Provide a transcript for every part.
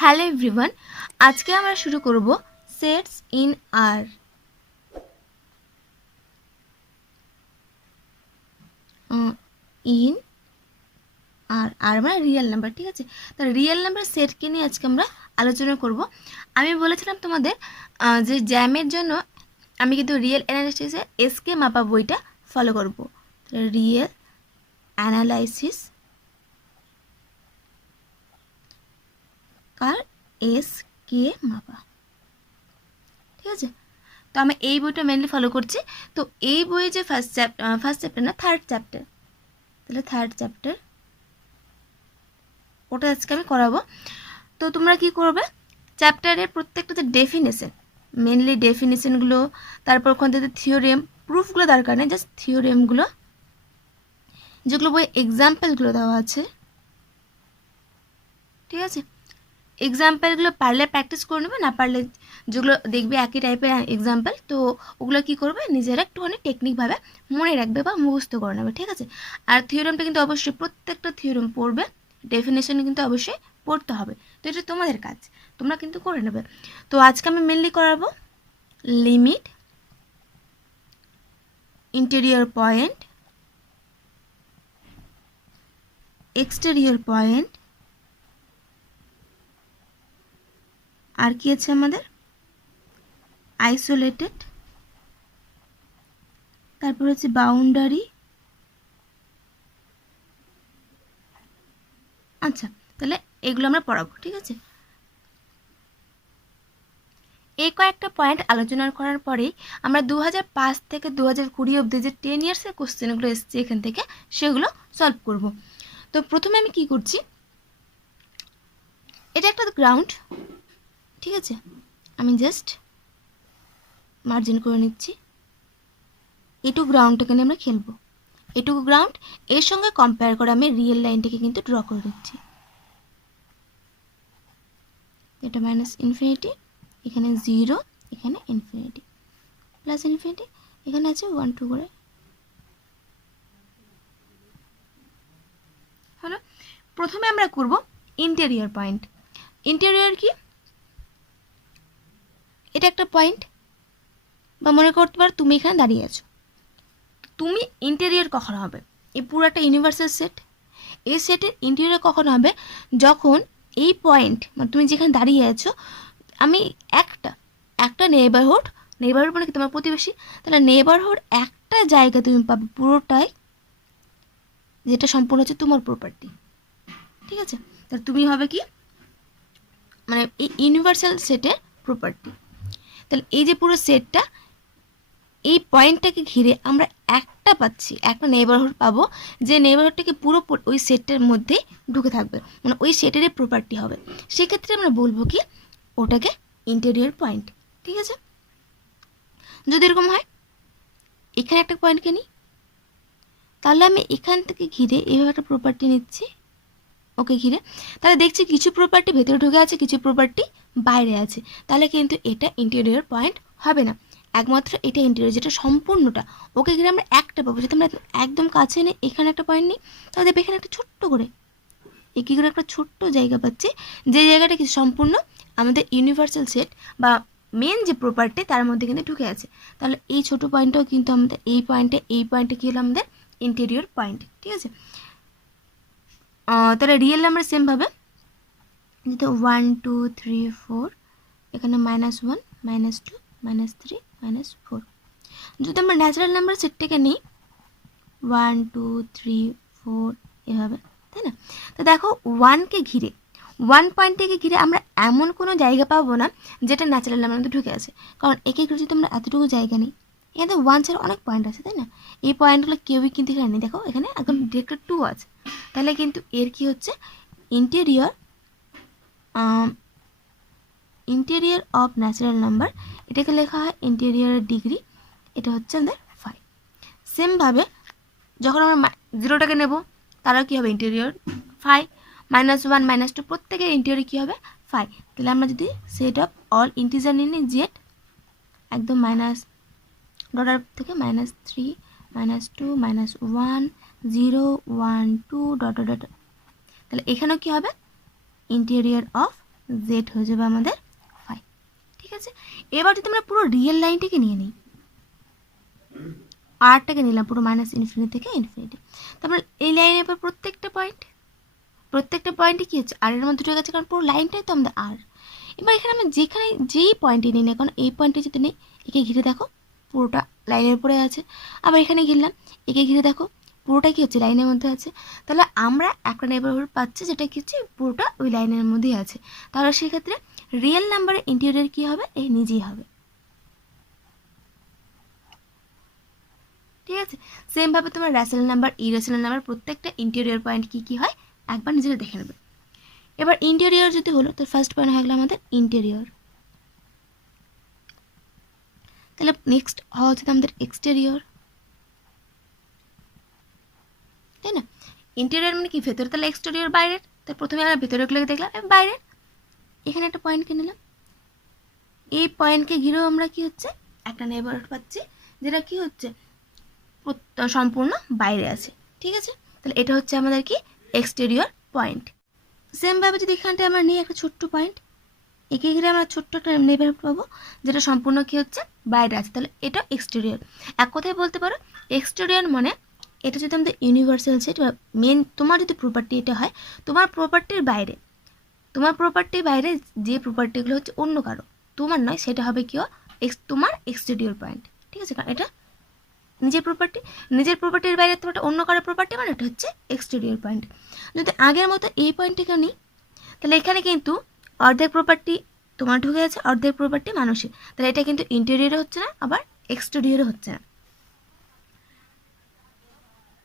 Hello everyone, আজকে আমরা শুরু করব সেটস ইন আর। ইন আর আর মানে রিয়েল নাম্বার, ঠিক আছে। তো রিয়েল নাম্বার সেটকে নিয়ে আজকে আমরা আলোচনা করব। আমি বলেছিলাম তোমাদের যে জ্যামের জন্য আমি কিন্তু রিয়েল অ্যানালাইসিসে এসকে মাপা বইটা ফলো করব। রিয়েল অ্যানালাইসিস কার এসকে মাপা, ঠিক আছে। তো আমি এই বইটা মেনলি ফলো করছি। তো এই বইয়ে যে ফার্স্ট চ্যাপ্টার না, থার্ড চ্যাপ্টার, তাহলে থার্ড চ্যাপ্টার ওটা আজকে আমি করাবো। তো তোমরা কি করবে, চ্যাপ্টারের প্রত্যেকটা যে ডেফিনেশন, মেনলি ডেফিনেশনগুলো, তারপর ওখান থেকে থিওরেম, প্রুফগুলো দরকার নেই, জাস্ট থিওরেমগুলো, যেগুলো বই এক্সাম্পলগুলো দেওয়া আছে, ঠিক আছে। এক্সাম্পলগুলো পারলে প্র্যাকটিস করে নেবে, না পারলে যেগুলো দেখবে একই টাইপের এক্সাম্পল, তো ওগুলো কী করবে, নিজেরা একটুখানি টেকনিকভাবে মনে রাখবে বা মুখস্থ করে নেবে, ঠিক আছে। আর থিওরেমটা কিন্তু অবশ্যই প্রত্যেকটা থিওরেম পড়বে, ডেফিনেশন কিন্তু অবশ্যই পড়তে হবে। তো এটা তোমাদের কাজ, তোমরা কিন্তু করে নেবে। তো আজকে আমি মেনলি করাবো limit, interior point, exterior point, আর কি আছে আমাদের আইসোলেটেড, তারপর হচ্ছে বাউন্ডারি। আচ্ছা, তাহলে এগুলো আমরা পড়াবো, ঠিক আছে। এই কয়েকটা পয়েন্ট আলোচনা করার পরেই আমরা 2005 থেকে 2020 অবধি যে 10 ইয়ার্সের কোশ্চেনগুলো এসছে এখান থেকে, সেগুলো সলভ করব। তো প্রথমে আমি কি করছি, এটা একটা গ্রাউন্ড, ঠিক আছে। আমি জাস্ট মার্জিন করে নিচ্ছি। এটুকু গ্রাউন্ডটাকে নিয়ে আমরা খেলবো, এটুকু গ্রাউন্ড, এর সঙ্গে কম্পেয়ার করে আমি রিয়েল লাইনটাকে কিন্তু ড্র করে দিচ্ছি। এটা মাইনাস ইনফিনিটি, এখানে 0, এখানে ইনফিনিটি, প্লাস ইনফিনিটি, এখানে আছে 1 2 করে। হলো, প্রথমে আমরা করব ইন্টেরিয়র পয়েন্ট। ইন্টেরিয়র কি, এটা একটা পয়েন্ট, বা মনে করতে পারো তুমি এখানে দাঁড়িয়ে আছো। তুমি ইন্টেরিয়র কখন হবে, এই পুরো একটা ইউনিভার্সাল সেট, এই সেটের ইন্টেরিয়র কখন হবে, যখন এই পয়েন্ট মানে তুমি যেখানে দাঁড়িয়ে আছো, আমি একটা নেবারহুড মানে কি তোমার প্রতিবেশী, তাহলে নেবারহুড একটা জায়গা তুমি পাবে পুরোটাই, যেটা সম্পূর্ণ হচ্ছে তোমার প্রপার্টি, ঠিক আছে। তাহলে তুমি হবে কি, মানে এই ইউনিভার্সাল সেটের প্রপার্টি। তাহলে এই যে পুরো সেটটা, এই পয়েন্টটাকে ঘিরে আমরা একটা পাচ্ছি, একটা নেবারহুড পাবো, যে নেবারহুডটাকে পুরো ওই সেটটার মধ্যে ঢুকে থাকবে, মানে ওই সেটেরই প্রপার্টি হবে। সেক্ষেত্রে আমরা বলবো কি, ওটাকে ইন্টেরিয়র পয়েন্ট, ঠিক আছে। যদি এরকম হয়, এখানে একটা পয়েন্টকে নিই, তাহলে আমি এখান থেকে ঘিরে এইভাবে একটা প্রপার্টি নিচ্ছি, ওকে ঘিরে, তাহলে দেখছি কিছু প্রপার্টি ভেতরে ঢুকে আছে, কিছু প্রপার্টি বাইরে আছে, তাহলে কিন্তু এটা ইন্টেরিয়র পয়েন্ট হবে না। একমাত্র এটা ইন্টেরিয়র, যেটা সম্পূর্ণটা, ওকে ঘিরে আমরা একটা পাবো। যদি আমরা একদম কাছে নিই, এখানে একটা পয়েন্ট নিই, তাহলে দেখবে এখানে একটা ছোট্ট করে, একই করে একটা ছোট্ট জায়গা পাচ্ছি, যে জায়গাটা কি সম্পূর্ণ আমাদের ইউনিভার্সাল সেট বা মেন যে প্রপার্টি তার মধ্যে কিন্তু ঢুকে আছে। তাহলে এই ছোটো পয়েন্টটাও কিন্তু আমাদের এই পয়েন্টে কী হলো, আমাদের ইন্টেরিয়র পয়েন্ট, ঠিক আছে। তাহলে রিয়েল নাম্বার সেমভাবে, যেহেতু 1 2 3 4, এখানে -1 -2 -3 -4। যদি আমরা ন্যাচারাল নাম্বার সেটটাকে নিই 1 2 3 4 এভাবে, তাই না। তো দেখো 1কে ঘিরে, 1 পয়েন্টটাকে ঘিরে আমরা এমন কোনো জায়গা পাবো না যেটা ন্যাচারাল নাম্বার মধ্যে ঢুকে আছে, কারণ একে ঘিরে যদি আমরা এতটুকু জায়গা নিই, এখানে 1 ছাড়া অনেক পয়েন্ট আছে, তাই না। এই পয়েন্টগুলো কেউই কিন্তু এখানে নেই, দেখো এখানে একদম ডিরেক্ট 2 আছে, তাহলে কিন্তু এর কি হচ্ছে, ইন্টেরিয়র অফ ন্যাচারাল নাম্বার, এটাকে লেখা হয় ইন্টেরিয়রের ডিগ্রি, এটা হচ্ছে আমাদের 5। সেমভাবে যখন আমরা 0টাকে নেব, তারাও কী হবে, ইন্টেরিয়র 5, -1 -2 প্রত্যেকের ইন্টেরিয়র কী হবে, 5। তাহলে আমরা যদি সেট অফ অল ইন্টিজার নিই, জেড একদম মাইনাস ডটার থেকে -3 -2 -1 0 1 2 ডট ডট, তাহলে এখানেও কী হবে, ইন্টেরিয়র অফ জেড হয়ে যাবে আমাদের 5। ঠিক আছে, এবার যদি আমরা পুরো রিয়েল লাইনটিকে নিয়ে নিই, আরটাকে নিলাম পুরো মাইনাস ইনফিনিটি থেকে ইনফিনিটি, তারপর এই লাইনের পর প্রত্যেকটা পয়েন্টে কী হচ্ছে আর এর মধ্যে ঢুকে গেছে, কারণ পুরো লাইনটাই তো আমাদের আর। এবার এখানে আমরা যেখানে যেই পয়েন্টে নিই না কারণ এই পয়েন্টে যদি নেই, একে ঘিরে দেখো পুরোটা লাইনের উপরে আছে, আবার এখানে ঘিরলাম একে ঘিরে দেখো পুরোটা কী হচ্ছে লাইনের মধ্যে আছে। তাহলে আমরা একটা নেইবারহুড পাচ্ছি যেটা কী হচ্ছে পুরোটা ওই লাইনের মধ্যেই আছে। তাহলে সেক্ষেত্রে রিয়েল নাম্বারের ইন্টিরিয়র কী হবে, এই নিজেই হবে। ঠিক আছে, সেমভাবে তোমার রেশনাল নাম্বার ইরেশনাল নাম্বার প্রত্যেকটা ইন্টেরিয়র পয়েন্ট কী কী হয় একবার নিজেরা দেখে নেবে। এবার ইন্টেরিয়র যদি হলো তো ফার্স্ট পয়েন্ট হয়ে গেলো আমাদের ইন্টেরিয়র, তাহলে নেক্সট হওয়া হচ্ছে আমাদের এক্সটেরিয়র, তাই না? ইন্টেরিয়র মানে কি ভেতরে, তাহলে এক্সটেরিয়র বাইরের, তাই প্রথমে আমরা ভেতরেগুলো দেখলাম বাইরের। এখানে একটা পয়েন্টকে নিলাম, এই পয়েন্টকে ঘিরেও আমরা কি হচ্ছে একটা নেইবারহুড পাচ্ছি যেটা কি হচ্ছে সম্পূর্ণ বাইরে আছে। ঠিক আছে, তাহলে এটা হচ্ছে আমাদের কি এক্সটেরিয়র পয়েন্ট। সেমভাবে যদি এখানটায় আমরা নিই একটা ছোট্ট পয়েন্ট, একে ঘিরে আমরা ছোট্ট একটা নেইবারহুড পাবো যেটা সম্পূর্ণ কি হচ্ছে বাইরে আছে, তাহলে এটা এক্সটেরিয়র। এক কথায় বলতে পারো এক্সটেরিয়র মানে এটা যদি আমাদের ইউনিভার্সাল সেট বা মেন তোমার যদি প্রপার্টি এটা হয়, তোমার প্রপার্টির বাইরে যে প্রপার্টিগুলো হচ্ছে অন্য কারো, তোমার নয়, সেটা হবে কি তোমার এক্সটেরিয়র পয়েন্ট। ঠিক আছে, কারণ এটা নিজের প্রপার্টির বাইরে তোমার অন্য কারো প্রপার্টি মানে এটা হচ্ছে এক্সটেরিয়র পয়েন্ট। যদি আগের মতো এই পয়েন্টটিকে নিই তাহলে এখানে কিন্তু অর্ধেক প্রপার্টি তোমার ঢুকে আছে, অর্ধেক প্রপার্টি মানুষের, তাহলে এটা কিন্তু ইন্টেরিয়রও হচ্ছে না আবার এক্সটেরিয়রও হচ্ছে না।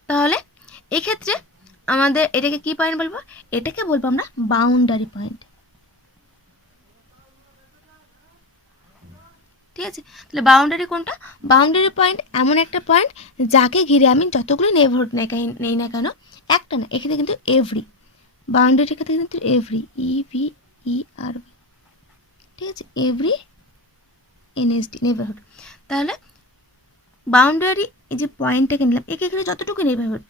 তাহলে এক্ষেত্রে আমাদের এটাকে কি পয়েন্ট বলবো, এটাকে বলবো আমরা বাউন্ডারি পয়েন্ট। ঠিক আছে, তাহলে বাউন্ডারি কোনটা, বাউন্ডারি পয়েন্ট এমন একটা পয়েন্ট যাকে ঘিরে আমি যতগুলো নেইবারহুড নেই না কেন একটা না, এখানে কিন্তু এভরি বাউন্ডারির ক্ষেত্রে কিন্তু এভরি EVERY, ঠিক আছে, এভরি NSD নেইবারহুড। তাহলে বাউন্ডারি এই যে পয়েন্টটাকে নিলাম একে ঘিরে যতটুকু নেইবারহুড,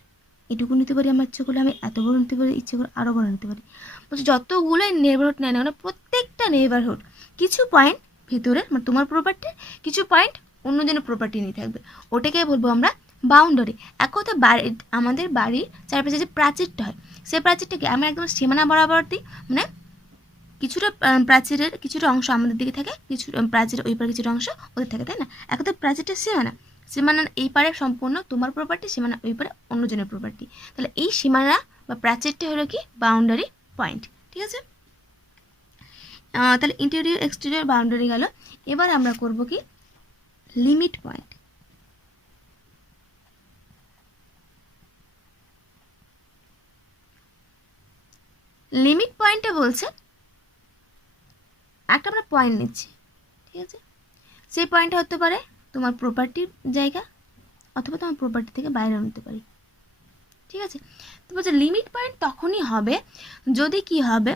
এটুকু নিতে পারি আমার ইচ্ছে করলে, আমি এত বড় নিতে পারি, ইচ্ছে করে আরও বড় নিতে পারি, বলছি যতগুলোই নেইবারহুড নেয় না কেন প্রত্যেকটা নেইবারহুড কিছু পয়েন্ট ভেতরে মানে তোমার প্রপার্টির, কিছু পয়েন্ট অন্যজনের প্রপার্টি নিয়ে থাকবে, ওটাকে বলবো আমরা বাউন্ডারি। এক কথা আমাদের বাড়ির চারপাশে যে প্রাচীরটা হয় সেই প্রাচীরটাকে আমরা একদম সীমানা বরাবর দিই, মানে কিছুটা প্রাচীরের কিছুটা অংশ আমাদের দিকে থাকে, কিছু প্রাচীরের ওই পারে কিছুটা অংশ ওদের থাকে, তাই না? এক কথা প্রাচীরটা সীমানার এই পারে সম্পূর্ণ তোমার প্রপার্টি, সীমানা ওই পারে অন্যজনের প্রপার্টি, তাহলে এই সীমানা বা প্রাচীরটা হলো কি বাউন্ডারি পয়েন্ট। ঠিক আছে, তাহলে ইন্টেরিয়র এক্সটেরিয়র বাউন্ডারি গেল। এবার আমরা করব কি লিমিট পয়েন্ট। লিমিট পয়েন্টে বলছে একটা আমরা পয়েন্ট নিচ্ছি, ঠিক আছে, সেই পয়েন্টটা হতে পারে তোমার প্রপার্টির জায়গা অথবা তোমার প্রপার্টি থেকে বাইরে নিতে পারি। ঠিক আছে, তো বলছে লিমিট পয়েন্ট তখনই হবে যদি কি হবে,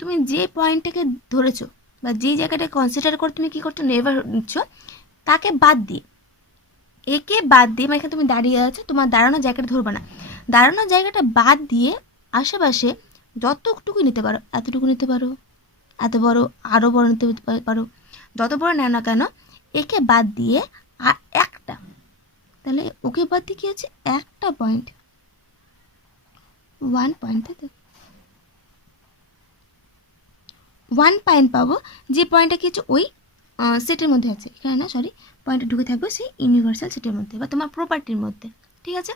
তুমি যে পয়েন্টটাকে ধরেছো বা যে জায়গাটা কনসিডার করে তুমি কী করছো নেইবারহুড নিচ্ছ, তাকে বাদ দিয়ে একে বাদ দিয়ে মানে এখানে তুমি দাঁড়িয়ে আছো, তোমার দাঁড়ানোর জায়গাটা ধরবে না, দাঁড়ানোর জায়গাটা বাদ দিয়ে আশেপাশে যতটুকু নিতে পারো এতটুকু নিতে পারো, এত বড় আরও বড় নিতে পারো, যত বড় নেও না কেন একে বাদ দিয়ে আর একটা, তাহলে ওকে বাদ দিয়ে কী হচ্ছে একটা পয়েন্ট 1 পয়েন্ট, তাই তো 1 পয়েন্ট পাবো, যে পয়েন্টটা কি হচ্ছে ওই সেটের মধ্যে আছে, এখানে না সরি পয়েন্টটা ঢুকে থাকবে সেই ইউনিভার্সাল সেটের মধ্যে বা তোমার প্রপার্টির মধ্যে। ঠিক আছে,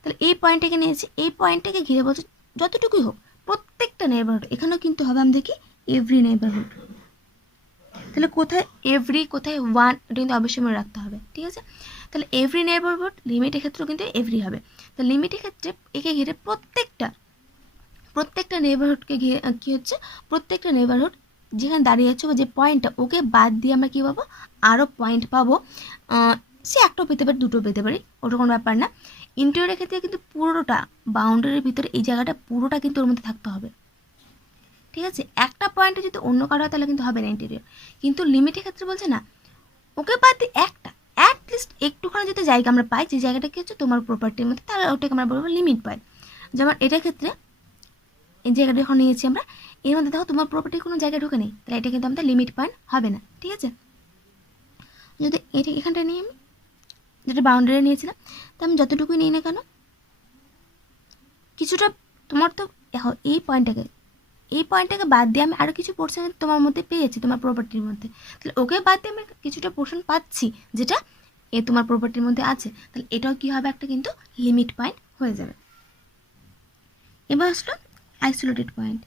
তাহলে এই পয়েন্টটাকে নিয়েছি, এই পয়েন্টটাকে ঘিরে বলছে যতটুকুই হোক প্রত্যেকটা নেইবারহুড, এখানেও কিন্তু হবে আমাদের কি এভরি নেইবারহুড। তাহলে কোথায় এভরি কোথায় 1 এটা কিন্তু অবশ্যই মনে রাখতে হবে। ঠিক আছে, তাহলে এভরি নেইবারহুড লিমিটের ক্ষেত্রেও কিন্তু এভরি হবে, তো লিমিটের ক্ষেত্রে একে ঘিরে প্রত্যেকটা নেইবারহুডকে ঘিরে কী হচ্ছে প্রত্যেকটা নেইবারহুড যেখানে দাঁড়িয়ে আছে বা যে পয়েন্টটা ওকে বাদ দিয়ে আমরা কী পাবো আরও পয়েন্ট পাবো, সে একটাও পেতে পারি দুটো পেতে পারি ওটা কোনো ব্যাপার না। ইন্টেরিয়রের ক্ষেত্রে কিন্তু পুরোটা বাউন্ডারির ভিতরে এই জায়গাটা পুরোটা কিন্তু ওর মধ্যে থাকতে হবে। ঠিক আছে, একটা পয়েন্টে যদি অন্য কারো হয় তাহলে কিন্তু হবে না ইন্টেরিয়র, কিন্তু লিমিটের ক্ষেত্রে বলছে না ওকে বাদ দিয়ে একটা অ্যাটলিস্ট একটুখানি যদি জায়গা আমরা পাই যে জায়গাটা কি হচ্ছে তোমার প্রপার্টির মধ্যে, তাহলে ওটাকে আমরা বলবো লিমিট পয়েন্ট। যেমন এটার ক্ষেত্রে এই জায়গাটা যখন নিয়েছি আমরা, এর মধ্যে দেখো তোমার প্রপার্টি কোনো জায়গায় ঢুকে নেই, তাহলে এটা কিন্তু আমাদের লিমিট পয়েন্ট হবে না। ঠিক আছে, যদি এটা এখানটা নিয়ে আমি যেটা বাউন্ডারি নিয়েছিলাম, তো আমি যতটুকুই নিই না কেন কিছুটা তোমার তো দেখো এই পয়েন্টটাকে বাদ দিয়ে আমি আরও কিছু পোর্শন তোমার মধ্যে পেয়েছি তোমার প্রপার্টির মধ্যে, তাহলে ওকে বাদ দিয়ে আমি কিছুটা পোর্শন পাচ্ছি যেটা তোমার প্রপার্টির মধ্যে আছে, তাহলে এটাও কী হবে, একটা কিন্তু লিমিট পয়েন্ট হয়ে যাবে। এবার আসলো আইসোলেটেড পয়েন্ট।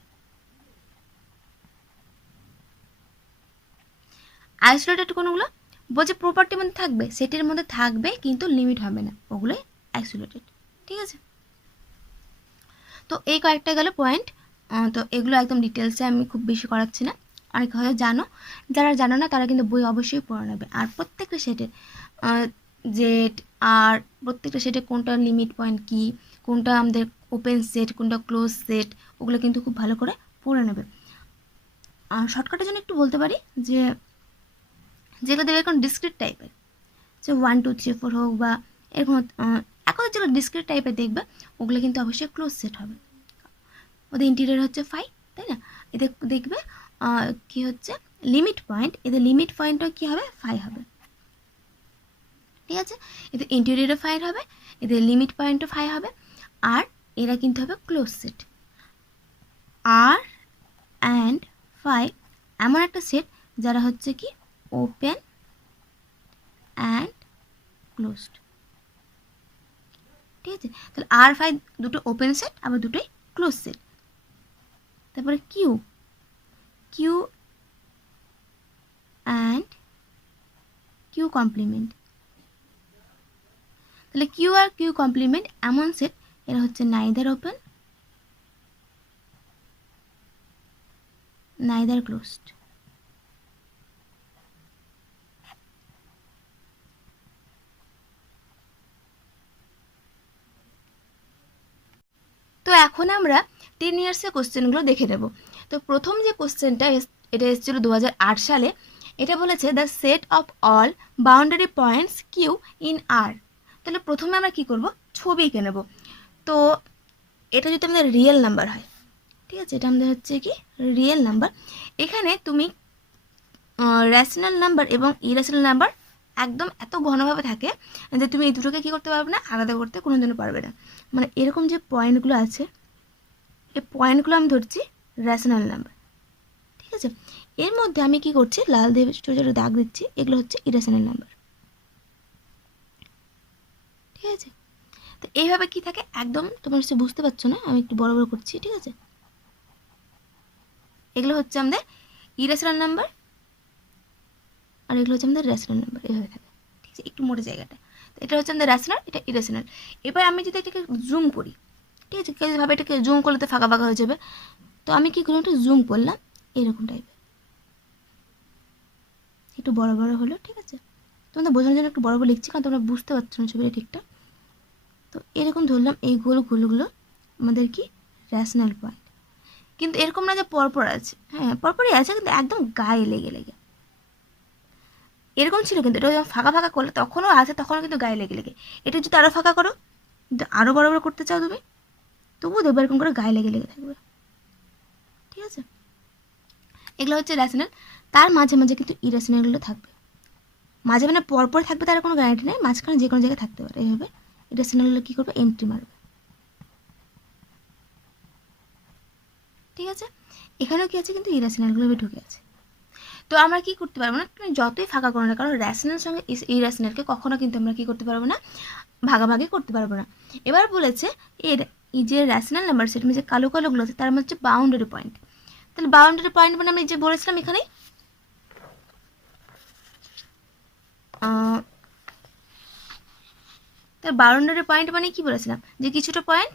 আইসোলেটেড কোনগুলো, বলছে প্রপার্টির মধ্যে থাকবে, সেটের মধ্যে থাকবে কিন্তু লিমিট হবে না, ওগুলোই আইসোলেটেড। ঠিক আছে, তো এই কয়েকটা গেল পয়েন্ট। তো এগুলো একদম ডিটেলসে আমি খুব বেশি করাচ্ছি না, অনেক হয়তো জানো, যারা জানো না তারা কিন্তু বই অবশ্যই পড়ে নেবে। আর প্রত্যেকটা সেটের জেড আর প্রত্যেকটা সেটে কোনটা লিমিট পয়েন্ট কী, কোনটা আমাদের ওপেন সেট, কোনটা ক্লোজ সেট, ওগুলো কিন্তু খুব ভালো করে পড়ে নেবে। শর্টকাটের জন্য একটু বলতে পারি যে যেগুলো দেবে এখন ডিসক্রিট টাইপের, যে 1 2 3 4 হোক বা এরকম, এখন যেগুলো ডিসক্রিট টাইপের দেখবে ওগুলো কিন্তু অবশ্যই ক্লোজ সেট হবে। ওদের ইন্টিরিয়ার হচ্ছে 5, তাই না? এদের দেখবে কি হচ্ছে লিমিট পয়েন্ট, এদের লিমিট পয়েন্টটা কী হবে 5 হবে। ঠিক আছে, এদের ইন্টিরিয়ারও 5 হবে, এদের লিমিট পয়েন্টও 5 হবে, আর এরা কিন্তু হবে ক্লোজ সেট। আর অ্যান্ড 5 এমন একটা সেট যারা হচ্ছে কি ওপেন অ্যান্ড ক্লোজড। ঠিক আছে, তাহলে আর 5 দুটো ওপেন সেট আবার দুটোই ক্লোজ সেট। তারপরে কিউ অ্যান্ড কিউ কমপ্লিমেন্ট, তাহলে কিউ আর কিউ কমপ্লিমেন্ট এমন সেট এরা হচ্ছে নাইদার ওপেন নাইদার ক্লোজড। তো এখন আমরা 10 ইয়ার্সের কোশ্চেনগুলো দেখে নেব। তো প্রথম যে কোশ্চেনটা এটা এসেছিল 2008 সালে, এটা বলেছে the set of all boundary points Q in R. তাহলে প্রথমে আমরা কি করব, ছবি এঁকে নেব। তো এটা যদি আমাদের রিয়েল নাম্বার হয়, ঠিক আছে, এটা আমাদের হচ্ছে কি রিয়েল নাম্বার। এখানে তুমি র্যাশনাল নাম্বার এবং ইরেশনাল নাম্বার একদম এত ঘনভাবে থাকে যে তুমি এই দুটোকে কী করতে পারবে না, আলাদা করতে কোনো দিনও পারবে না। মানে এরকম যে পয়েন্টগুলো আছে, এই পয়েন্টগুলো আমি ধরছি র্যাশনাল নাম্বার। ঠিক আছে, এর মধ্যে আমি কি করছি, লাল দিয়ে ছোটো ছোটো দাগ দিচ্ছি, এগুলো হচ্ছে ইরেশনাল নাম্বার। ঠিক আছে, তো এইভাবে কি থাকে একদম তোমার সে বুঝতে পারছো না, আমি একটু বড় বড় করছি। ঠিক আছে, এগুলো হচ্ছে আমাদের ইরেশনাল নাম্বার আর এগুলো হচ্ছে আমাদের র্যাশনাল নাম্বার, এভাবে থাকে। ঠিক আছে, একটু মোটে জায়গাটা, তো এটা হচ্ছে আমাদের র্যাশনাল, এটা ইরেশনাল। এবার আমি যদি এটাকে জুম করি, ঠিক আছে, কেউ ভাবে এটাকে জুম করলে তো ফাঁকা ফাঁকা হয়ে যাবে, তো আমি কী করলাম, একটু জুম করলাম এরকম টাইপের, একটু বড় বড় হলো। ঠিক আছে, তোমাদের বোঝানোর জন্য একটু বড় বড় লিখছি কারণ তোমরা বুঝতে পারছো না ছবিটা ঠিকঠাক। তো এরকম ধরলাম, এই গোলগুলো আমাদের কি র্যাশনাল পয়েন্ট, কিন্তু এরকম না যে পরপর আছে, হ্যাঁ পরপরই আছে কিন্তু একদম গায়ে লেগে লেগে এরকম ছিল, কিন্তু এটা যখন ফাঁকা ফাঁকা করলে তখনও আছে, তখনও কিন্তু গায়ে লেগে লেগে। এটা যদি আরও ফাঁকা করো, কিন্তু আরও বড় বড় করতে চাও তুমি, তবুও দেখবে এরকম করে গায়ে লেগে লেগে থাকবে। ঠিক আছে, এগুলো হচ্ছে র্যাশনাল, তার মাঝে মাঝে কিন্তু ইরেশনালগুলো থাকবে, মাঝে মানে পরপর থাকবে তার কোনো গ্যারান্টি নেই, মাঝখানে যে কোনো জায়গায় থাকতে পারে। এইভাবে ইরেশনালগুলো কী করবে, এন্ট্রি মারবে। ঠিক আছে, এখানেও কি আছে, কিন্তু ইরেশনালগুলো ঢুকে আছে। তো আমরা কি করতে পারবো না, তুমি যতই ফাঁকা করো না, কারণ র্যাশনাল সঙ্গে ইরেশনালকে কখনো কিন্তু আমরা কি করতে পারবো না, ভাগাভাগি করতে পারবো না। এবার বলেছে এই যে র্যাশনাল নাম্বার সেট যে কালো কালোগুলো আছে তার মধ্যে হচ্ছে বাউন্ডারি পয়েন্ট। তাহলে বাউন্ডারি পয়েন্ট মানে আমি যে বলেছিলাম এখানে তার বাউন্ডারি পয়েন্ট মানে কি বলেছিলাম, যে কিছুটা পয়েন্ট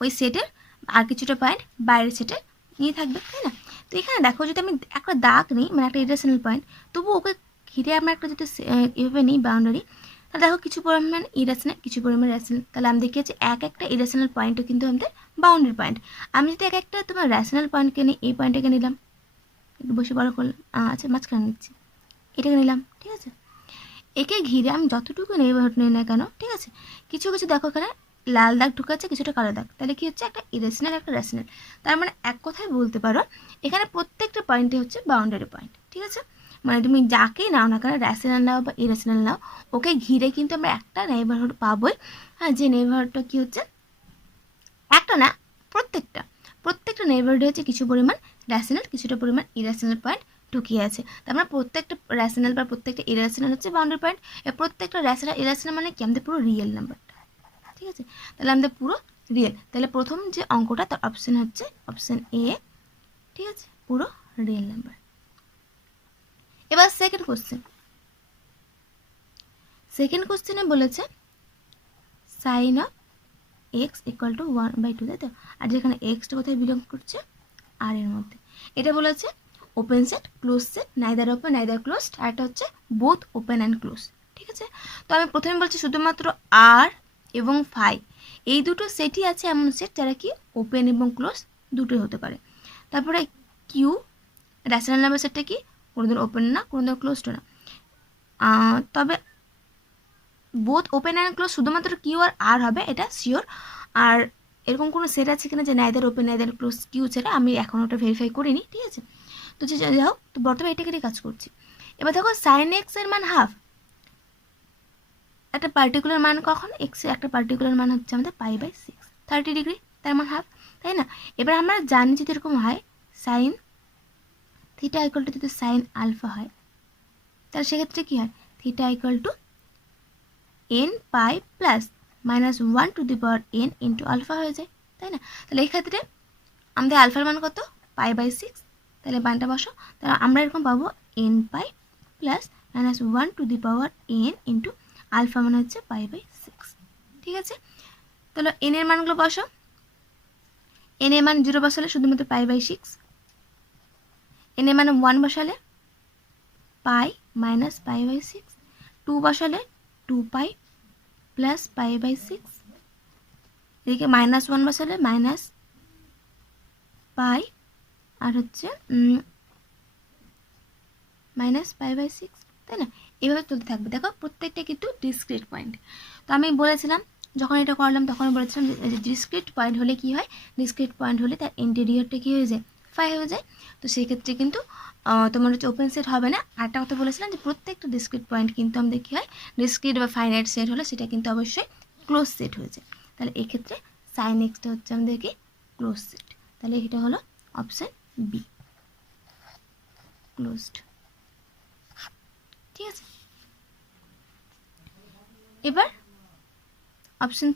ওই সেটের আর কিছুটা পয়েন্ট বাইরের সেটে নিয়ে থাকবে, তাই না? তো এখানে দেখো যদি আমি একটা দাগ নিই, মানে একটা ইরেশনাল পয়েন্ট, তবু ওকে ঘিরে আমরা একটা যদি এভাবে নিই বাউন্ডারি, তাহলে দেখো কিছু পরিমাণ ইরেশনাল কিছু পরিমাণ র্যাশনাল, তাহলে আমি দেখি যে এক একটা ইরেশনাল পয়েন্টও কিন্তু আমাদের বাউন্ডারি পয়েন্ট। আমি যদি এক একটা তোমার র্যাশনাল পয়েন্টকে নিই, এই পয়েন্টটাকে নিলাম, একটু বেশি বড় করলাম, আচ্ছা মাঝখানে নিচ্ছি, এটাকে নিলাম। ঠিক আছে, একে ঘিরে আমি যতটুকু নেইবারহুড নিই না কেন, ঠিক আছে, কিছু কিছু দেখো এখানে লাল দাগ ঢুকাচ্ছে, কিছুটা কালো দাগ, তাহলে কি হচ্ছে একটা ইরেশনাল একটা রেশনাল। তার মানে এক কথায় বলতে পারো এখানে প্রত্যেকটা পয়েন্টে হচ্ছে বাউন্ডারি পয়েন্ট। ঠিক আছে, মানে তুমি যাকেই নাও না কেন, রেশনাল নাও বা ইরেশনাল নাও, ওকে ঘিরে কিন্তু আমরা একটা নেইবারহুড পাবোই। হ্যাঁ, যে নেইবারহুডটা কি হচ্ছে, একটা না প্রত্যেকটা নেইবারহুডে হচ্ছে কিছু পরিমাণ রেশনাল, কিছুটা পরিমাণ ইরেশনাল পয়েন্ট ঢুকিয়ে আছে। তার মানে প্রত্যেকটা রেশনাল বা প্রত্যেকটা ইরেশনাল হচ্ছে বাউন্ডারি পয়েন্ট। প্রত্যেকটা রেশনাল ইরেশনাল মানে কি, আমাদের পুরো রিয়েল নাম্বারটা। ঠিক আছে, তাহলে আমাদের পুরো রিয়েল। তাহলে প্রথম যে অঙ্কটা তার অপশন হচ্ছে অপশন এ। ঠিক আছে, পুরো রিয়েল নাম্বার। এবার সেকেন্ড কোশ্চেনে বলেছে sine of X equal to 1/2, তাই তো? আর যেখানে এক্সটা কোথায় বিলং করছে, আর এর মধ্যে। এটা বলেছে open set, close set, neither open neither closed, আর একটা হচ্ছে বোথ ওপেন অ্যান্ড ক্লোজ। ঠিক আছে, তো আমি প্রথমে বলছি শুধুমাত্র আর এবং ফাই এই দুটো সেটই আছে এমন সেট যারা কি ওপেন এবং ক্লোজ দুটোই হতে পারে। তারপরে কিউ রেশনাল নাম্বার সেটটা কি, কোনোদিন ওপেন না কোনোদিন ক্লোজড না। তবে বোথ ওপেন অ্যান্ড ক্লোজ শুধুমাত্র কিউ আর হবে, এটা শিওর। আর এরকম কোনো সেট আছে কিনা যে neither open neither close Q ছাড়া, আমি এখন ওটা ভেরিফাই করিনি। ঠিক আছে, তো যে যাই হোক, তো বর্তমানে এটাকে নিয়ে কাজ করছি। এবার দেখো সাইন এক্স এর মান হাফ, একটা পার্টিকুলার মান কখন, এক্স এর একটা পার্টিকুলার মান হচ্ছে আমাদের π/6, 30 ডিগ্রি, তার মান হাফ, তাই না? এবার আমরা জানি যদি এরকম হয় সাইন থিটা ইকুয়াল টু যদি সাইন আলফা হয়, তাহলে সেক্ষেত্রে কী হয়, theta equal to n π plus -1 into alpha হয়ে যায়, তাই না? তাহলে এই ক্ষেত্রে আমাদের আলফার মান কত, π/6, তাহলে মানটা বসো। তাহলে আমরা এরকম পাবো n π প্লাস -1 ইন্টু আলফা মানে হচ্ছে π/6। ঠিক আছে, তাহলে n এর মানগুলো বসো। n এর মান 0 বসালে শুধুমাত্র π/6, n এর মান 1 বসালে π মাইনাস π/6, 2 বসালে 2π প্লাস π/6, এদিকে -1 বসালে মাইনাস π আর হচ্ছে মাইনাস π/6, তাই না? এইভাবে চলতে থাকবে। দেখো প্রত্যেকটা কিন্তু ডিসক্রিট পয়েন্ট। তো আমি বলেছিলাম যখন এটা করলাম তখন বলেছিলাম যে ডিসক্রিট পয়েন্ট হলে কি হয়, ডিসক্রিট পয়েন্ট হলে তার ইন্টেরিয়রটা কী হয়ে যায়, ফাই হয়ে যায়। তো সেই ক্ষেত্রে কিন্তু তোমার হচ্ছে ওপেন সেট হবে না। আরেকটা কথা বলেছিলাম যে প্রত্যেকটা ডিসক্রিট পয়েন্ট কিন্তু আমাদের কী হয়, ডিসক্রিট বা ফাইনাইট সেট হলে সেটা কিন্তু অবশ্যই ক্লোজ সেট হয়ে যায়। তাহলে এক্ষেত্রে সাইন এক্সটা হচ্ছে আমাদের কি ক্লোজ সেট। তাহলে এটা হলো অপশান বি, ক্লোজড। ঠিক আছে, এবার অপশন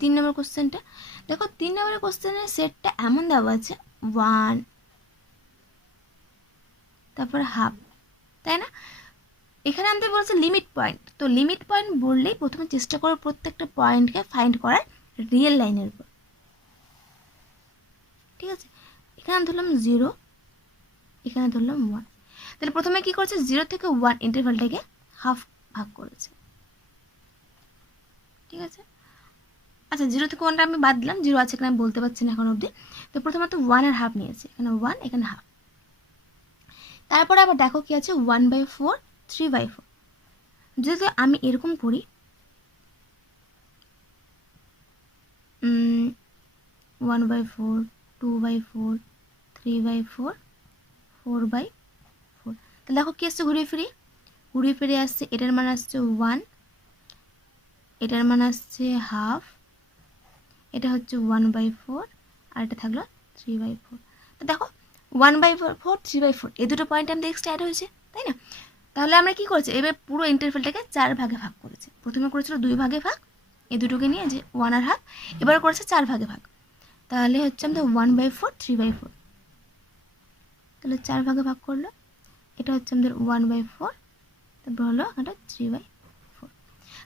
3 নম্বর কোশ্চেনটা দেখো। 3 নম্বরের কোশ্চেনের সেটটা এমন দেওয়া আছে 1, তারপর হাফ, তাই না? এখানে আমাদের বলছে লিমিট পয়েন্ট। তো লিমিট পয়েন্ট বললেই প্রথমে চেষ্টা করো প্রত্যেকটা পয়েন্টকে ফাইন্ড করার রিয়েল লাইনের উপর। ঠিক আছে, এখানে ধরলাম 0, এখানে ধরলাম 1। তাহলে প্রথমে কি করছে, 0 থেকে 1 ইন্টারভ্যালটাকে হাফ ভাগ করেছে। ঠিক আছে, আচ্ছা 0 থেকে 1টা আমি বাদ দিলাম, 0 আছে কিনা আমি বলতে পারছি না এখন অবধি। তো প্রথমত 1 আর হাফ নিয়েছি, এখানে 1 এখানে হাফ। তারপরে আবার দেখো কি আছে 1/4, 3/4। যদি আমি এরকম করি 1/4, 2/4, 3/4, 4/4। তাহলে দেখো কি আসছে, ঘুরিয়ে ফিরে আসছে। এটার মান আসছে 1, এটার মান আসছে হাফ, এটা হচ্ছে 1/4, আর এটা থাকলো 3/4। তো দেখো 1/4, 3/4 এই দুটো পয়েন্ট আমাদের এক্সট্রা অ্যাড হয়েছে, তাই না? তাহলে আমরা কি করেছি, এবার পুরো ইন্টারভ্যালটাকে 4 ভাগে ভাগ করেছি। প্রথমে করেছিল 2 ভাগে ভাগ, এই দুটোকে নিয়ে যে 1 আর হাফ, এবার করেছে 4 ভাগে ভাগ। তাহলে হচ্ছে আমাদের 1/4, 3/4। তাহলে 4 ভাগে ভাগ করলো, এটা হচ্ছে আমাদের 1/4, তারপর হলো এটা 3/4।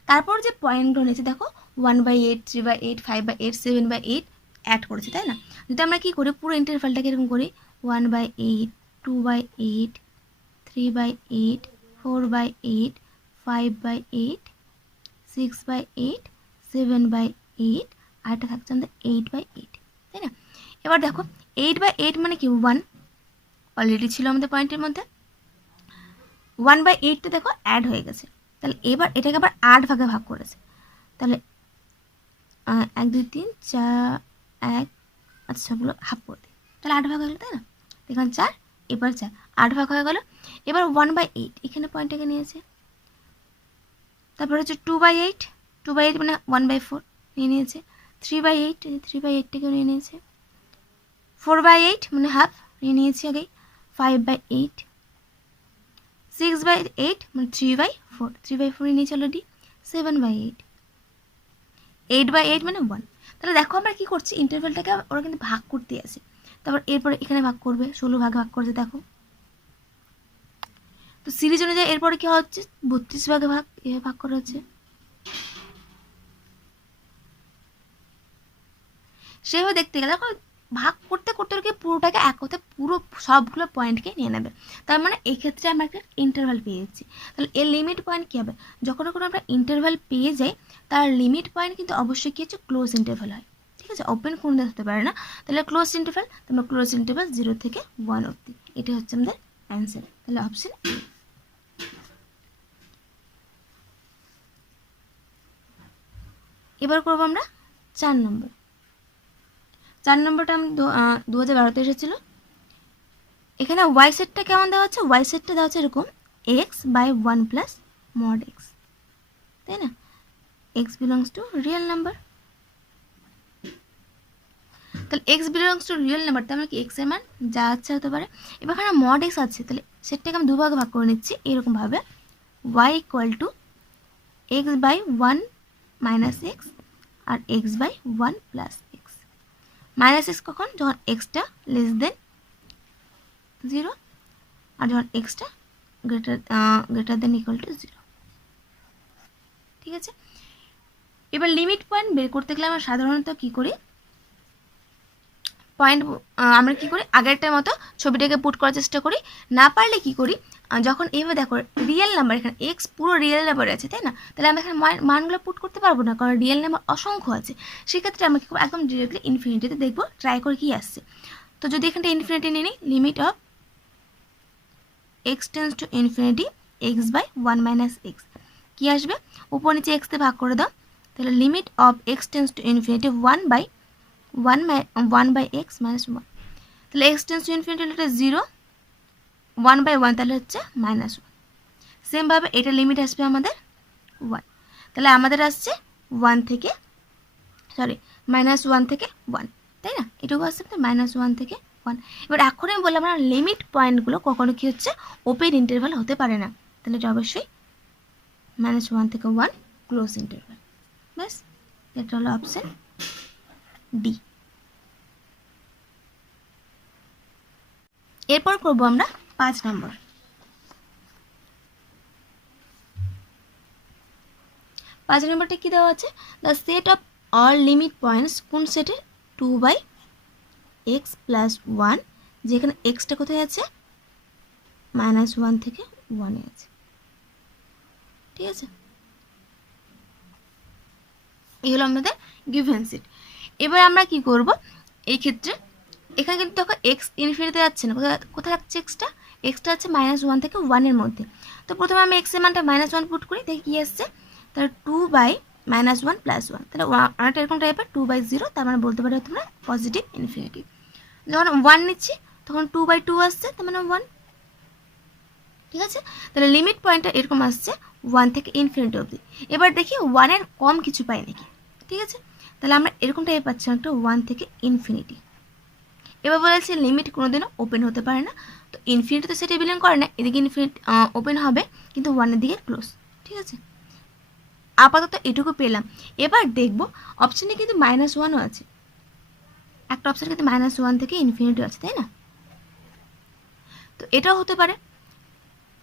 তারপর যে পয়েন্টগুলো নিয়েছে দেখো 1/8, 3/8, 5/8, 7/8 অ্যাড করেছে, তাই না? যদি আমরা কি করি পুরো ইন্টারভ্যালটাকে এরকম করি 1/8, 2/8, 3/8, 4/8, 5/8, 6/8, 7/8, আর এটা থাকছে আমাদের 8/8, তাই না? এবার দেখো 8/8 মানে কি 1 অলরেডি ছিল আমাদের পয়েন্টের মধ্যে, 1/8টা দেখো অ্যাড হয়ে গেছে। তাহলে এবার এটাকে আবার 8 ভাগে ভাগ করেছে। তাহলে 1 2 3 4 1, আচ্ছা সবগুলো হাফ করে দিই, তাহলে 8 ভাগ হয়ে গেলো, তাই না? এখানে 4, এবার 4, 8 ভাগ হয়ে গেল। এবার 1/8 এখানে পয়েন্টটাকে নিয়েছে। তারপর হচ্ছে 2/8, 2/8 মানে 1/4 নিয়ে নিয়েছে। 3/8, 3/8টাকেও নিয়ে নিয়েছে। 4/8 মানে হাফ নিয়ে নিয়েছি আগেই। 5/8, 6/8 মানে 3/4, 3/4 নিয়ে নিয়েছি অলরেডি। 7/8, 8/8 মানে 1। তাহলে দেখো আমরা কি করছি, ইন্টারভ্যালটাকে ওরা কিন্তু ভাগ করতে আছে। তারপর এরপরে এখানে ভাগ করবে, 16 ভাগে ভাগ করছে দেখো। তো সিরিজ অনুযায়ী এরপরে কি হচ্ছে, 32 ভাগে ভাগ, এভাবে ভাগ করা হচ্ছে। সেভাবে দেখতে গেলে দেখো ভাগ করতে করতে পুরোটাকে এক কথায় পুরো সবগুলো পয়েন্টকে নিয়ে নেবে। তার মানে এক্ষেত্রে আমরা একটা ইন্টারভ্যাল পেয়ে যাচ্ছি। তাহলে এর লিমিট পয়েন্ট কী হবে, যখন যখন আমরা ইন্টারভ্যাল পেয়ে যাই তার লিমিট পয়েন্ট কিন্তু অবশ্যই কী হচ্ছে, ক্লোজ ইন্টারভ্যাল হয়। ঠিক আছে, ওপেন কোনো দিন হতে পারে না। তাহলে ক্লোজ ইন্টারভ্যাল, তোমরা ক্লোজ ইন্টারভ্যাল 0 থেকে 1 অবধি, এটা হচ্ছে আমাদের অ্যান্সার। তাহলে অপশন এ। এবার করবো আমরা 4 নম্বর। 4 নম্বরটা আমি 2012-তে এসেছিলো। এখানে ওয়াই সেটটা কেমন দেওয়া হচ্ছে, ওয়াই সেটটা দেওয়া হচ্ছে এরকম x/1 প্লাস মড এক্স, তাই না? X belongs to real number. তাহলে x belongs to real number, তার মানে কি এক্স এর মান যা আছে হতে পারে। এবার এখানে মড এক্স আছে, তাহলে সেটটাকে আমি দুভাগে ভাগ করে নিচ্ছি এরকমভাবে, y = x/1 মাইনাস এক্স আর x/1 plus x. Minus x কখন, যখন এক্সটা লেস দেন 0 আর যখন extra greater than equal to 0। ঠিক আছে, এবার লিমিট পয়েন্ট বের করতে গেলে আমরা সাধারণত কী করি, পয়েন্ট আমরা কী করি আগেরটার মতো ছবিটাকে পুট করার চেষ্টা করি। না পারলে কী করি, যখন এইভাবে দেখো রিয়েল নাম্বার, এখানে এক্স পুরো রিয়েল নাম্বার আছে, তাই না? তাহলে আমরা এখানে মানগুলো পুট করতে পারবো না, কারণ রিয়েল নাম্বার অসংখ্য আছে। সেক্ষেত্রে আমরা কী করবো, একদম ডিরেক্টলি ইনফিনিটিতে দেখবো, ট্রাই করে কি আসছে। তো যদি এখানটা ইনফিনিটি নিয়ে নিই, limit of x tends to infinity x/1 minus x, কী আসবে, উপর নিচে এক্সতে ভাগ করে দাও। তাহলে limit of x tends to infinity 1/x minus 1, তাহলে এক্স টেন্স টু ইনফিনিটি হলে 0, 1/1 তাহলে হচ্ছে -1। সেমভাবে এটা লিমিট আসবে আমাদের 1, তাহলে আমাদের আসছে 1 থেকে -1 থেকে 1, তাই না? এটুকু আসছে -1 থেকে 1। এবার এখন আমি বললাম না, লিমিট পয়েন্টগুলো কখনো কি হচ্ছে, ওপেন ইন্টারভ্যাল হতে পারে না। তাহলে এটা অবশ্যই -1 থেকে 1 ক্লোজ ইন্টারভ্যাল। ব্যাস, এটা হলো অপশন ডি। এরপর করবো আমরা 5 নম্বর। 5 নম্বরটা কী দেওয়া আছে, the set of all limit points কোন সেটে 2/x + 1, যেখানে এক্সটা কোথায় আছে, -1 থেকে 1 এ আছে। ঠিক আছে, এই হলো আমাদের গিভেন সেট। এবার আমরা কি করব, এই ক্ষেত্রে এখানে কিন্তু দেখো এক্স ইনফিনিটিতে যাচ্ছে না, কোথায় যাচ্ছে এক্সটা, এক্সটা আছে -1 থেকে 1 এর মধ্যে। তো প্রথমে আমি এক্সের মানটা -1 পুট করি, দেখি কী আসছে। তাহলে 2/-1 + 1, তাহলে অনেকটা এরকম টাইপের 2/0, তার মানে বলতে পারো তোমরা পজিটিভ ইনফিনিটি। যখন 1 নিচ্ছি তখন 2/2 আসছে, তার মানে 1। ঠিক আছে, তাহলে লিমিট পয়েন্টটা এরকম আসছে 1 থেকে ইনফিনিটি অবধি। এবার দেখি 1 এর কম কিছু পাই নাকি। ঠিক আছে, তাহলে আমরা এরকম টাইপ পাচ্ছি একটা 1 থেকে ইনফিনিটি। এবার বলেছে লিমিট কোনোদিনও ওপেন হতে পারে না, তো ইনফিনিটি তো সেটা বিলং করে না, এদিকে ইনফিনিটি ওপেন হবে কিন্তু 1 এর দিকে ক্লোজ। ঠিক আছে, আপাতত এটুকু পেলাম। এবার দেখব অপশানে কিন্তু -1ও আছে, একটা অপশানে কিন্তু -1 থেকে ইনফিনিটি আছে, তাই না? তো এটাও হতে পারে।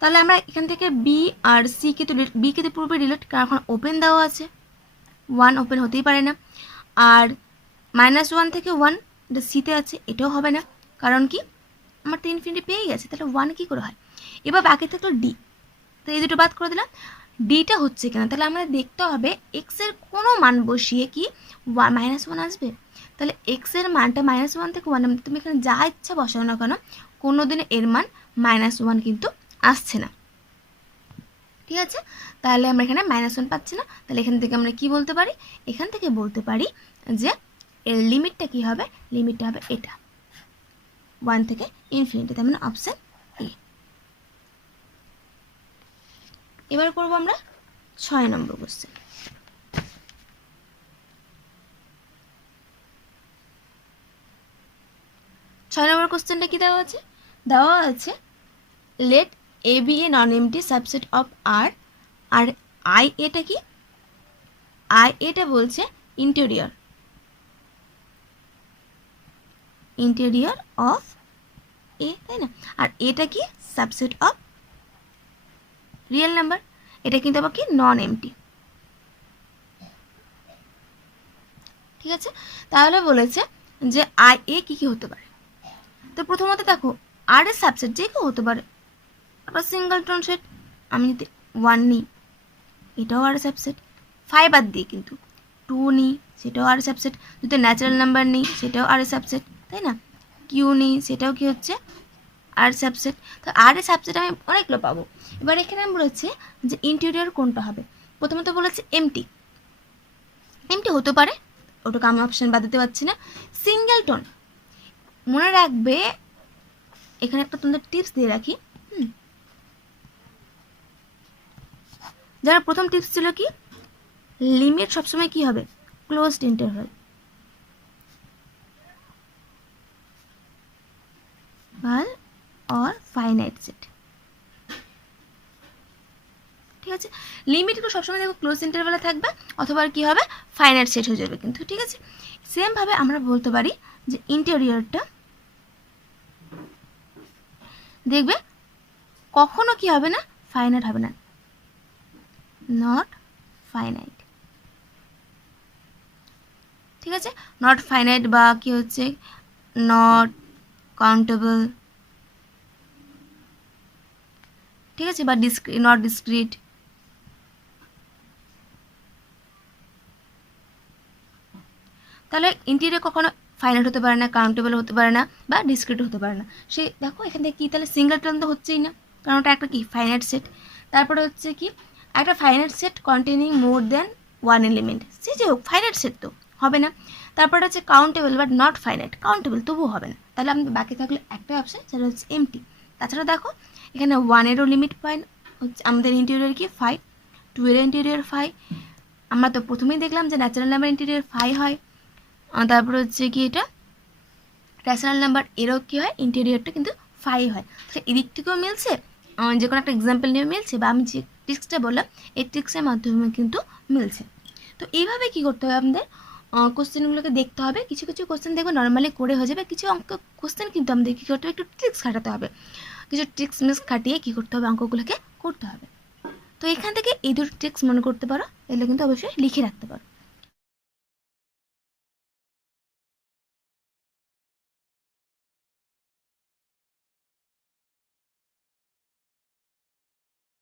তাহলে আমরা এখান থেকে বি আর সিকে তো বিকে তো পুরোপুরি ডিলিট, কারণ এখন ওপেন দেওয়া আছে, 1 ওপেন হতেই পারে না। আর -1 থেকে 1 এটা সিতে আছে, এটাও হবে না, কারণ কি আমার তো ইনফিনিটি পেয়ে গেছে, তাহলে 1 কী করে হয়। এবার বাকি থাকলো ডি, তো এই দুটো বাদ করে দিলাম। ডিটা হচ্ছে কেন, তাহলে আমাদের দেখতে হবে এক্সের কোনো মান বসিয়ে কি -1 আসবে। তাহলে এক্সের মানটা -1 থেকে 1 তুমি এখানে যা ইচ্ছা বসাও না কেন, কোনো দিন এর মান -1 কিন্তু আসছে না। ঠিক আছে, তাহলে আমরা এখানে -1 পাচ্ছি না, তাহলে এখান থেকে আমরা কি বলতে পারি, এখান থেকে বলতে পারি যে এর লিমিটটা কি হবে, লিমিটটা হবে এটা 1 থেকে ইনফিনিটি, তার মানে অপশান এ। এবার করব আমরা 6 নম্বর কোশ্চেন। 6 নম্বর কোশ্চেনটা কি দেওয়া আছে, দেওয়া আছে let A B A non empty subset of R, আর আই এটা কি, আই এটা বলছে ইন্টেরিয়র, ইন্টেরিয়র অফ এ, তাই না, আর এটা কি সাবসেট অফ রিয়েল নাম্বার, এটা কিন্তু আবার কি নন এমটি। ঠিক আছে, তাহলে বলেছে যে আই এ কী কী হতে পারে। তো প্রথমত দেখো আর এর সাবসেট যে কেউ হতে পারে, আবার সিঙ্গলটন সেট, আমি যদি 1 নিই এটাও আর সাবসেট, 5 বাদ দিয়ে কিন্তু 2 নিই সেটাও আর সাবসেট, যদি ন্যাচারাল নাম্বার নিই সেটাও আর সাবসেট, তাই না, কিউ নিই সেটাও কি হচ্ছে আর সাবসেট। তো আর এর সাবসেট আমি অনেকগুলো পাবো। এবার এখানে আমি বলেছি যে ইন্টেরিয়র কোনটা হবে, প্রথমত বলেছে এমটি, এমটি হতে পারে, ওটাকে আমি অপশান বাদ দিতে পারছি না। সিঙ্গেলটন মনে রাখবে, এখানে একটা তোমাদের টিপস দিয়ে রাখি, যারা প্রথম টিপস ছিল কি, লিমিট সবসময় কি হবে, closed interval, or finite set. ঠিক আছে, লিমিট একটু সবসময় দেখো ক্লোজ ইন্টারভালে থাকবে, অথবা কি হবে ফাইনাইট সেট হয়ে যাবে কিন্তু। ঠিক আছে, সেমভাবে আমরা বলতে পারি যে ইন্টেরিয়রটা দেখবে কখনো কি হবে না, ফাইনাইট হবে না, নট ফাইনাইট। ঠিক আছে, নট ফাইনাইট বা কি হচ্ছে নট কাউন্টেবল, ঠিক আছে, বা নট ডিসক্রিট। তাহলে ইন্টেরিয়র কখনো ফাইনাইট হতে পারে না, কাউন্টেবল হতে পারে না, বা ডিসক্রিট হতে পারে না। সে দেখো এখান থেকে কি, তাহলে সিঙ্গলটন তো হচ্ছেই না, কারণ ওটা একটা কি ফাইনাইট সেট। তারপরে হচ্ছে কি একটা ফাইনাইট সেট কন্টেনিং মোর দেন 1 এলিমেন্ট, সে যে হোক ফাইনাইট সেট তো হবে না। তারপরে হচ্ছে countable but not finite, countable তবুও হবে না। তাহলে আমাদের বাকি থাকলে একটা অপশান, সেটা হচ্ছে এমটি। তাছাড়া দেখো এখানে 1-এরও লিমিট পয়েন্ট হচ্ছে আমাদের ইন্টেরিয়র কি 5, 2-এর ইন্টেরিয়র 5, আমরা তো প্রথমেই দেখলাম যে ন্যাচারাল নাম্বার ইন্টেরিয়র 5 হয়, তারপরে হচ্ছে কি এটা রেশনাল নাম্বার, এরও কী হয় ইন্টেরিয়রটা কিন্তু 5 হয়। তাহলে এদিক থেকেও মিলছে, যে কোনো একটা এক্সাম্পল নিয়ে মিলছে, বা আমি যে ট্রিক্সটা বললাম এই ট্রিক্সের মাধ্যমে কিন্তু মিলছে। তো এইভাবে কি করতে হবে আমাদের, কোশ্চেনগুলোকে দেখতে হবে, কিছু কিছু কোশ্চেন দেখবে নর্মালি করে হয়ে যাবে, কিছু অঙ্ক কোশ্চেন কিন্তু আমাদের কী করতে হবে, একটু ট্রিক্স খাটাতে হবে, কিছু ট্রিক্স মিক্স খাটিয়ে কী করতে হবে, অঙ্কগুলোকে করতে হবে। তো এখান থেকে এই দুটো ট্রিক্স মনে করতে পারো, এগুলো কিন্তু অবশ্যই লিখে রাখতে পারো।